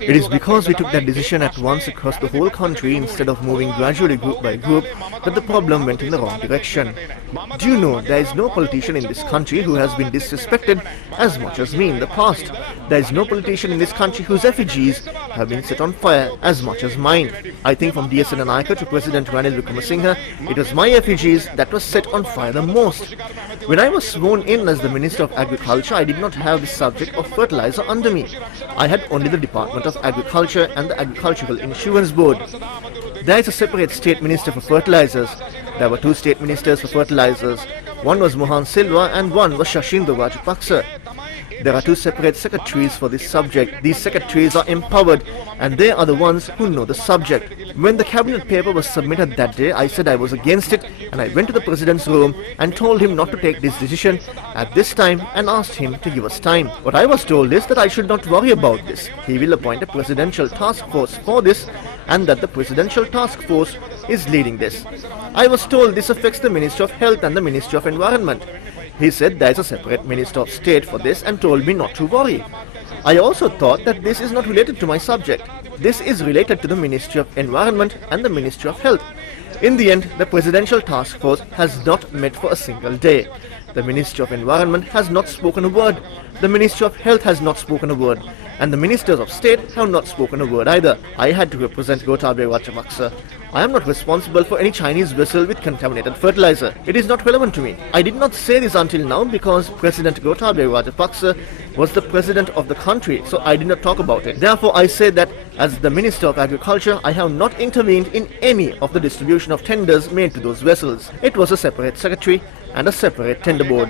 It is because we took that decision at once across the whole country instead of moving gradually group by group that the problem went in the wrong direction. Do you know there is no politician in this country who has been disrespected as much as me in the past? There is no politician in this country whose effigies have been set on fire as much as mine. I think from DSN Lanka to President Ranil Wickremesinghe, it was my effigies that was set on fire the most. When I was sworn in as the Minister of Agriculture, I did not have the subject of fertilizer under me. I had only the Department of Agriculture and the Agricultural Insurance Board. There is a separate state minister for fertilizers. There were two state ministers for fertilizers. One was Mohan Silva and one was Shashindra Rajapaksa. There are two separate secretaries for this subject. These secretaries are empowered and they are the ones who know the subject. When the cabinet paper was submitted that day, I said I was against it and I went to the president's room and told him not to take this decision at this time and asked him to give us time. What I was told is that I should not worry about this. He will appoint a presidential task force for this and that the presidential task force is leading this. I was told this affects the Ministry of Health and the Ministry of Environment. He said there is a separate Minister of State for this and told me not to worry. I also thought that this is not related to my subject. This is related to the Ministry of Environment and the Ministry of Health. In the end, the Presidential Task Force has not met for a single day. The Ministry of Environment has not spoken a word. The Ministry of Health has not spoken a word. And the Ministers of State have not spoken a word either. I had to represent Gotabaya Rajapaksa. I am not responsible for any Chinese vessel with contaminated fertilizer. It is not relevant to me. I did not say this until now because President Gotabaya Rajapaksa was the president of the country, so I did not talk about it. Therefore, I say that as the Minister of Agriculture, I have not intervened in any of the distribution of tenders made to those vessels. It was a separate secretary and a separate tender board.